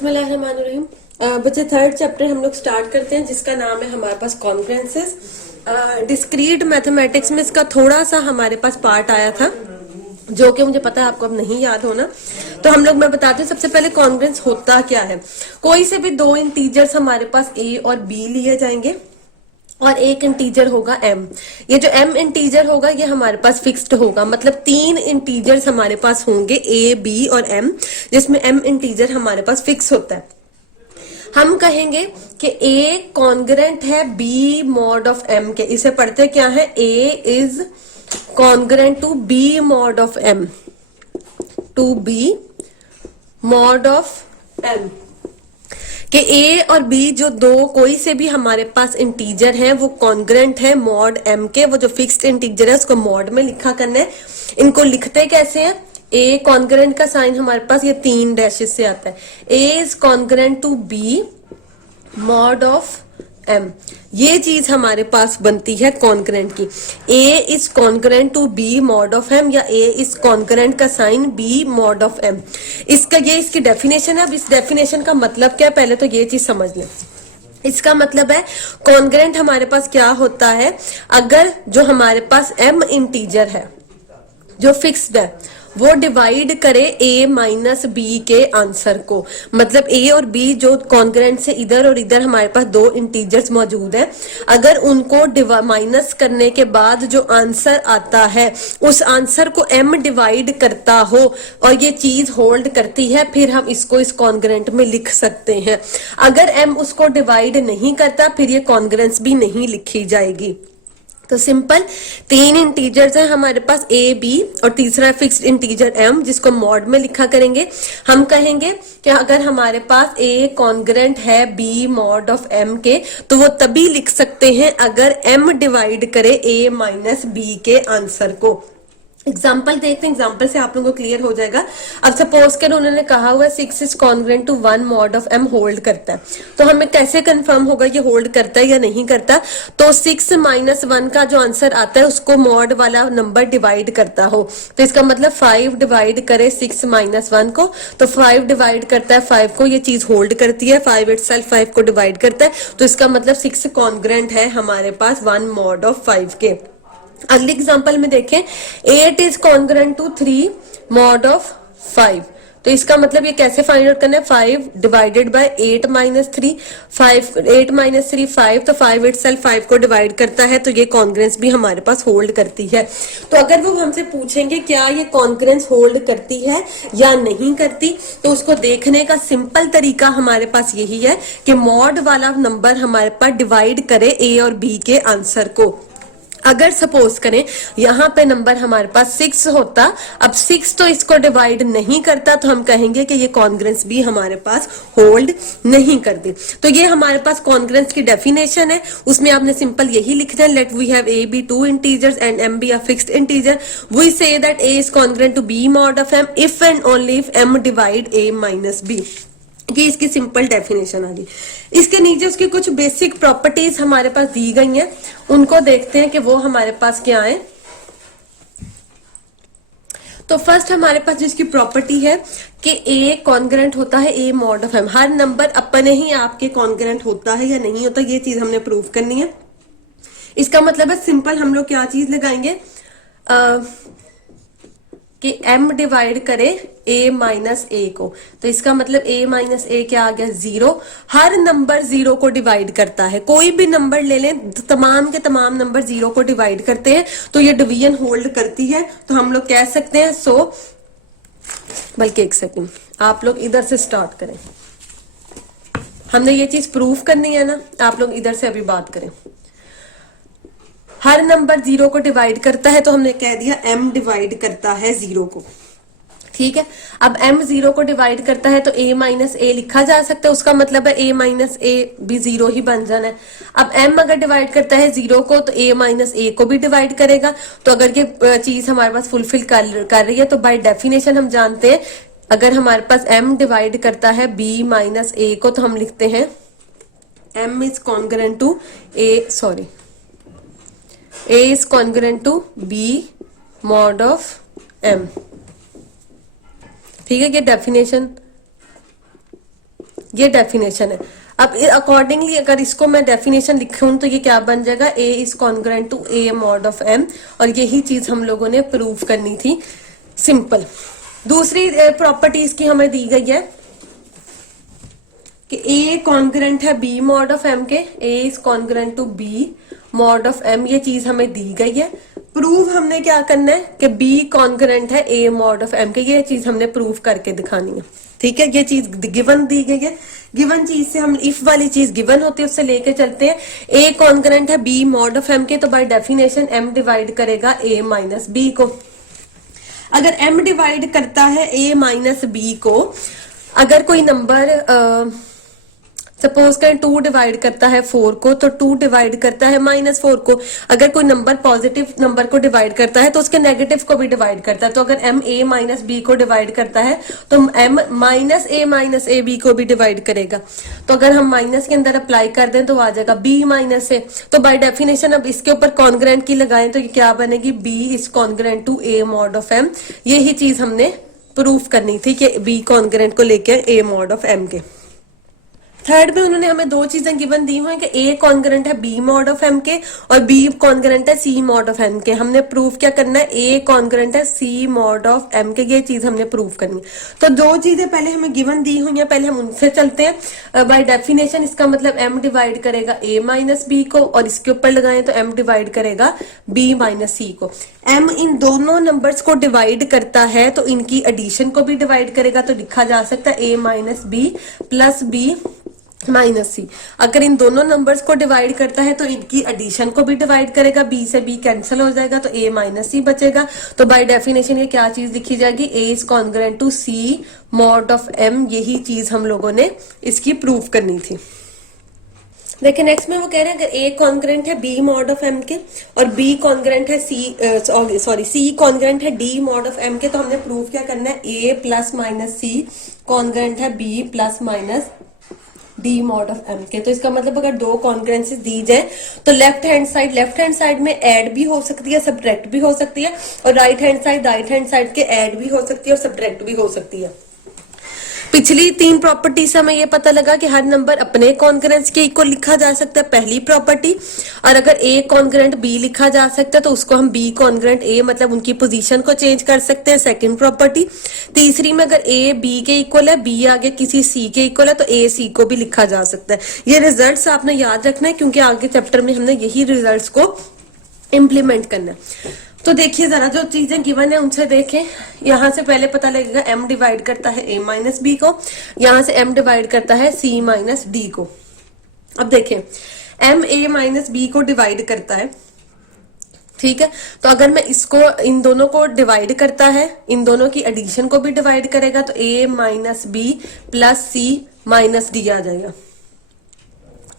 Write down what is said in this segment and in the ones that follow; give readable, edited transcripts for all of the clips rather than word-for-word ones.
बिस्मिल्लाहिर्रहमानिर्रहीम। बच्चे third chapter हम लोग स्टार्ट करते हैं जिसका नाम है हमारे पास कॉन्ग्रुएंसेस। डिस्क्रीट मैथमेटिक्स में इसका थोड़ा सा हमारे पास पार्ट आया था जो कि मुझे पता है आपको अब नहीं याद होना, तो हम लोग मैं बताती हूँ। सबसे पहले कॉन्ग्रुएंस होता क्या है। कोई से भी दो इंटीजर्स हमारे पास a और b लिए जाएंगे और एक इंटीजर होगा m। ये जो m इंटीजर होगा ये हमारे पास फिक्स्ड होगा, मतलब तीन इंटीजर्स हमारे पास होंगे a b और m, जिसमें m इंटीजर हमारे पास फिक्स होता है। हम कहेंगे कि a कॉन्ग्रुएंट है b मॉड ऑफ m के। इसे पढ़ते क्या है, a is congruent to b mod of m, to b mod of m कि a और b जो दो कोई से भी हमारे पास इंटीजर हैं वो कॉन्ग्रुएंट है मॉड m के। वो जो फिक्स्ड इंटीजर है उसको मॉड में लिखा करना है। इनको लिखते कैसे हैं, a कॉन्ग्रुएंट का साइन हमारे पास ये तीन डैशेस से आता है। a is congruent to b mod of m, ये चीज हमारे पास बनती है कॉन्ग्रुएंट की। a is congruent to b mod of m या a इज कॉन्ग्रुएंट का sign b mod of m। इसका ये इसकी डेफिनेशन है। अब इस डेफिनेशन का मतलब क्या है, पहले तो ये चीज समझ लें। इसका मतलब है कॉन्ग्रुएंट हमारे पास क्या होता है, अगर जो हमारे पास m इंटीजर है जो फिक्स्ड है वो डिवाइड करे a माइनस बी के आंसर को। मतलब a और b जो कॉन्ग्रुएंट से इधर और इधर हमारे पास दो इंटीजर्स मौजूद हैं, अगर उनको माइनस करने के बाद जो आंसर आता है उस आंसर को m डिवाइड करता हो और ये चीज होल्ड करती है, फिर हम इसको इस कॉन्ग्रुएंट में लिख सकते हैं। अगर m उसको डिवाइड नहीं करता फिर ये कॉन्ग्रुएंस भी नहीं लिखी जाएगी। तो सिंपल तीन इंटीजर्स हैं हमारे पास a b और तीसरा फिक्स्ड इंटीजर m, जिसको मॉड में लिखा करेंगे। हम कहेंगे कि अगर हमारे पास a कॉन्ग्रुएंट है b मॉड ऑफ m के, तो वो तभी लिख सकते हैं अगर m डिवाइड करे a माइनस b के आंसर को। एग्जाम्पल देखते हैं, एग्जाम्पल से आप लोगों को क्लियर हो जाएगा। अब सपोज कर उन्होंने कहा हुआ 6 is congruent to 1 mod of m hold करता है, तो हमें कैसे कंफर्म होगा ये होल्ड करता है या नहीं करता। तो 6 माइनस 1 का जो आंसर आता है उसको मॉड वाला नंबर डिवाइड करता हो, तो इसका मतलब 5 डिवाइड करे 6 माइनस 1 को, तो 5 डिवाइड करता है 5 को, ये चीज होल्ड करती है। 5 इटसेल्फ 5 को डिवाइड करता है, तो इसका मतलब 6 कॉन्ग्रुएंट है हमारे पास 1 मॉड ऑफ 5 के। अगली एग्जांपल में देखें 8 is congruent to 3 mod of 5, तो इसका मतलब ये कैसे फाइंड आउट करना है, 5 डिवाइडेड बाय 8 माइनस 3, 8 माइनस 3 5, तो 5 इटसेल्फ 5 को डिवाइड करता है, तो ये कॉन्ग्रुएंस भी हमारे पास होल्ड करती है। तो अगर वो हमसे पूछेंगे क्या ये कॉन्ग्रुएंस होल्ड करती है या नहीं करती, तो उसको देखने का सिंपल तरीका हमारे पास यही है कि मॉड वाला नंबर हमारे पास डिवाइड करे a और b के आंसर को। अगर सपोज करें यहाँ पे नंबर हमारे पास 6 होता, अब 6 तो इसको डिवाइड नहीं करता, तो हम कहेंगे कि ये कॉन्ग्रुएंस भी हमारे पास होल्ड नहीं करती। तो ये हमारे पास कॉन्ग्रुएंस की डेफिनेशन है, उसमें आपने सिंपल यही लिखना है, let we have a b two integers and m be a fixed integer, we say that a is congruent to b mod of m if and only if m divide a minus b। ये इसकी simple definition आ गई। इसके नीचे उसकी कुछ basic properties हमारे पास दी गई हैं, उनको देखते हैं कि वो हमारे पास क्या है। तो फर्स्ट हमारे पास जिसकी प्रॉपर्टी है कि a कॉन्ग्रुएंट होता है a mod of m। Her number अपने ही आपके कॉन्ग्रुएंट होता है या नहीं होता, ये चीज हमने प्रूव करनी है। इसका मतलब है सिंपल हम लोग क्या चीज लगाएंगे कि m डिवाइड करे a माइनस a को, तो इसका मतलब a माइनस a क्या आ गया, 0। हर नंबर 0 को डिवाइड करता है, कोई भी नंबर ले लें, तमाम के तमाम नंबर 0 को डिवाइड करते हैं, तो ये डिवीजन होल्ड करती है। तो हम लोग कह सकते हैं बल्कि एक सेकंड आप लोग इधर से स्टार्ट करें, हमने ये चीज प्रूफ करनी है ना, आप लोग इधर से अभी बात करें। हर नंबर 0 को डिवाइड करता है, तो हमने कह दिया m डिवाइड करता है 0 को, ठीक है। अब m 0 को डिवाइड करता है तो a माइनस a लिखा जा सकता है, उसका मतलब है a माइनस a भी 0 ही बन जाना है। अब m अगर डिवाइड करता है 0 को, तो a माइनस a को भी डिवाइड करेगा। तो अगर ये चीज हमारे पास फुलफिल कर रही है, तो बाय डेफिनेशन हम जानते हैं अगर हमारे पास m डिवाइड करता है b माइनस a को, तो हम लिखते हैं m is congruent to a is congruent to b mod of m, ठीक है। ये डेफिनेशन ये डेफिनेशन है। अब अकॉर्डिंगली अगर इसको मैं डेफिनेशन लिखूं तो ये क्या बन जाएगा, A is congruent to A mod of M, और यही चीज हम लोगों ने प्रूव करनी थी। सिंपल। दूसरी प्रॉपर्टीज की हमें दी गई है कि ए कॉन्ग्रुएंट है बी मॉड ऑफ एम के, A is congruent to B mod of M, ये चीज हमें दी गई है। प्रूव हमने क्या करना है कि बी कॉन्ग्रुएंट है ए मॉड ऑफ एम के, ये चीज हमने प्रूव करके दिखानी है। ठीक है, ये चीज गिवन दी गई है। गिवन चीज से हम इफ वाली चीज गिवन होती है उससे लेके चलते हैं। ए कॉन्ग्रुएंट है बी मॉड ऑफ एम के, तो बाय डेफिनेशन एम डिवाइड करेगा ए माइनस बी को। अगर एम डिवाइड करता है ए माइनस बी को, अगर कोई नंबर सपोज करें 2 डिवाइड करता है 4 को, तो 2 डिवाइड करता है -4 को। अगर कोई नंबर पॉजिटिव नंबर को डिवाइड करता है तो उसके नेगेटिव को भी डिवाइड करता है। तो अगर m a माइनस बी को डिवाइड करता है तो m माइनस ए बी को भी डिवाइड करेगा। तो अगर हम माइनस के अंदर अप्लाई कर दें तो आ जाएगा b माइनस ए। तो बाय डेफिनेशन अब इसके ऊपर कॉन्ग्रुएंट की लगाएं तो ये क्या बनेगी, b is congruent to a mod of m। यही चीज हमने प्रूफ करनी थी कि b कॉन्ग्रुएंट को लेके a मॉड ऑफ m के। थर्ड में उन्होंने हमें 2 चीजें गिवन दी हुई है कि ए कॉन्ग्रुएंट है बी मॉड ऑफ एम के और बी कॉन्ग्रुएंट है सी मॉड ऑफ एम के। हमने प्रूफ क्या करना है, ए कॉन्ग्रुएंट है सी मॉड ऑफ एम के, ये चीज हमने प्रूफ करनी है। तो 2 चीजें पहले हमें गिवन दी हुई है, पहले हम उनसे चलते हैं। बाय डेफिनेशन इसका मतलब एम डिवाइड करेगा ए माइनस बी को, और इसके ऊपर लगाएं तो एम डिवाइड करेगा बी माइनस सी को। एम इन दोनों नंबर्स को डिवाइड करता है तो इनकी एडिशन को भी डिवाइड करेगा, तो लिखा जा सकता है A minus B plus B minus C. अगर इन दोनों नंबर्स को डिवाइड करता है तो इनकी एडिशन को भी डिवाइड करेगा, बी से बी कैंसिल हो जाएगा तो ए माइनस सी बचेगा। तो बाय डेफिनेशन ये क्या चीज लिखी जाएगी, A is congruent to C mod of M. यही चीज हम लोगों ने इसकी प्रूफ करनी थी। देखिए नेक्स्ट में वो कह रहे हैं अगर ए कॉन्ग्रुएंट है बी मॉड ऑफ एम के और बी कॉन्ग्रुएंट है सी कॉन्ग्रुएंट है डी मॉड ऑफ एम के, तो हमने प्रूफ क्या करना है, A plus minus C congruent है B plus minus D mod of M के। तो इसका मतलब अगर 2 कॉन्ग्रुएंसेस दी जाए तो लेफ्ट हैंड साइड में ऐड भी हो सकती है, सब्ट्रैक्ट भी हो सकती है, और राइट हैंड साइड के ऐड भी हो सकती है और सब्ट्रैक्ट भी हो सकती है। पिछली 3 प्रॉपर्टी से हमें यह पता लगा कि हर नंबर अपने कॉन्ग्रुएंस के इक्वल लिखा जा सकता है, पहली प्रॉपर्टी। और अगर ए कॉन्ग्रुएंट बी लिखा जा सकता है तो उसको हम बी कॉन्ग्रुएंट ए, मतलब उनकी पोजीशन को चेंज कर सकते हैं, सेकंड प्रॉपर्टी। तीसरी में अगर ए बी के इक्वल है, बी आगे किसी सी के इक्वल है, तो ए सी को भी लिखा जा सकता है। ये रिजल्ट्स आपने याद रखना है क्योंकि आगे चैप्टर में हमने यही रिजल्ट्स को इम्प्लीमेंट करना है। तो देखिए जरा जो चीजें गिवन है उनसे देखें। यहां से पहले पता लगेगा m डिवाइड करता है a माइनस बी को, यहां से m डिवाइड करता है c माइनस डी को। अब देखें m a माइनस बी को डिवाइड करता है, ठीक है। तो अगर मैं इसको इन दोनों को डिवाइड करता है, इन दोनों की एडिशन को भी डिवाइड करेगा तो a minus B plus c minus D आ जाएगा,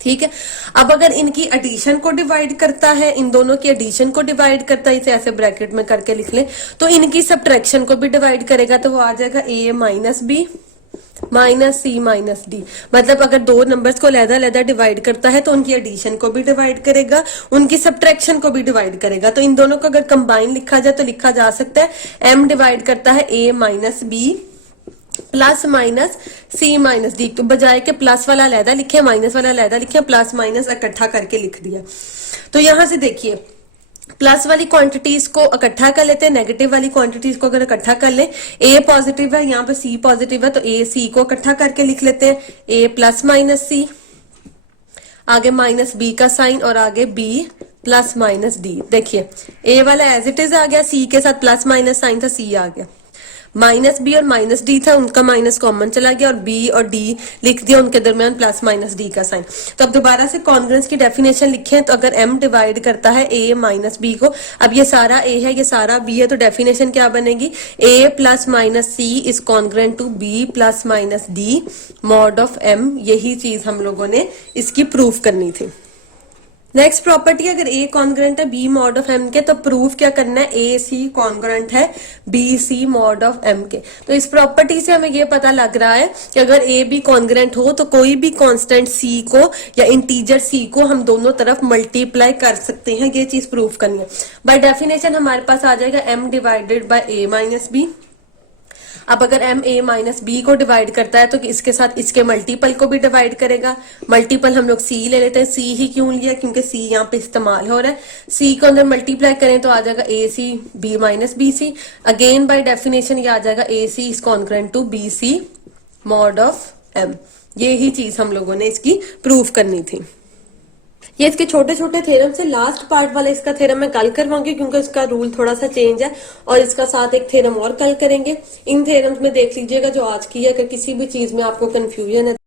ठीक है। अब अगर इनकी एडिशन को डिवाइड करता है, इन दोनों की एडिशन को डिवाइड करता है, इसे ऐसे ब्रैकेट में करके लिख ले, तो इनकी सब्ट्रैक्शन को भी डिवाइड करेगा तो वो आ जाएगा a minus B minus C minus D. मतलब अगर 2 नंबर्स को अलग-अलग डिवाइड करता है तो उनकी एडिशन को भी डिवाइड करेगा, उनकी सब्ट्रैक्शन को भी डिवाइड करेगा। तो इन दोनों को अगर कंबाइन लिखा जाए तो लिखा जा सकता है m डिवाइड करता है a minus B plus minus C minus D. तो बजाय के प्लस वाला अलहदा लिखे, माइनस वाला अलहदा लिखे, प्लस माइनस इकट्ठा करके लिख दिया। तो यहां से देखिए प्लस वाली क्वांटिटीज को इकट्ठा कर लेते हैं, नेगेटिव वाली क्वांटिटीज को अगर इकट्ठा कर ले, ए पॉजिटिव है, यहाँ पे सी पॉजिटिव है, तो ए सी को इकट्ठा करके लिख लेते हैं, ए प्लस माइनस सी, आगे माइनस बी का साइन और आगे बी प्लस माइनस डी। देखिए ए वाला एज इट इज आ गया, सी के साथ प्लस माइनस साइन था, सी आ गया, माइनस बी और माइनस डी था, उनका माइनस कॉमन चला गया और बी और डी लिख दिया, उनके दरमियान प्लस माइनस डी का साइन। तो अब दोबारा से कॉन्ग्रुएंस की डेफिनेशन लिखें तो अगर m डिवाइड करता है a माइनस बी को, अब ये सारा a है ये सारा b है, तो डेफिनेशन क्या बनेगी, a plus minus C is congruent to b plus minus D mod of m। यही चीज हम लोगों ने इसकी प्रूफ करनी थी। नेक्स्ट प्रॉपर्टी, अगर a कॉन्ग्रुएंट है b मॉड ऑफ m के तो प्रूफ क्या करना है, a c कॉन्ग्रुएंट है b c mod of m के। तो इस प्रॉपर्टी से हमें ये पता लग रहा है कि अगर a b कॉन्ग्रुएंट हो तो कोई भी कांस्टेंट c को या इंटीजर c को हम दोनों तरफ मल्टीप्लाई कर सकते हैं, ये चीज प्रूफ करनी है। बाय डेफिनेशन हमारे पास आ जाएगा m divided by a minus B. अब अगर m a माइनस b को डिवाइड करता है तो इसके साथ इसके मल्टीपल को भी डिवाइड करेगा। मल्टीपल हम लोग c ले लेते हैं। c ही क्यों लिया, क्योंकि c यहाँ पे इस्तेमाल हो रहा है। c को अंदर मल्टीप्लाई करें तो आ जाएगा ac b minus B C. Again by definition ये आ जाएगा ac is congruent to bc mod of m। ये ही चीज हम लोगों ने इसकी प्रूव करनी थी। ये इसके छोटे छोटे थ्योरम से लास्ट पार्ट वाला इसका थ्योरम मैं कल करवाऊंगी, क्योंकि इसका रूल थोड़ा सा चेंज है, और इसका साथ एक थ्योरम और कल करेंगे। इन थ्योरम्स में देख लीजिएगा जो आज की है, अगर किसी भी चीज में आपको कंफ्यूजन है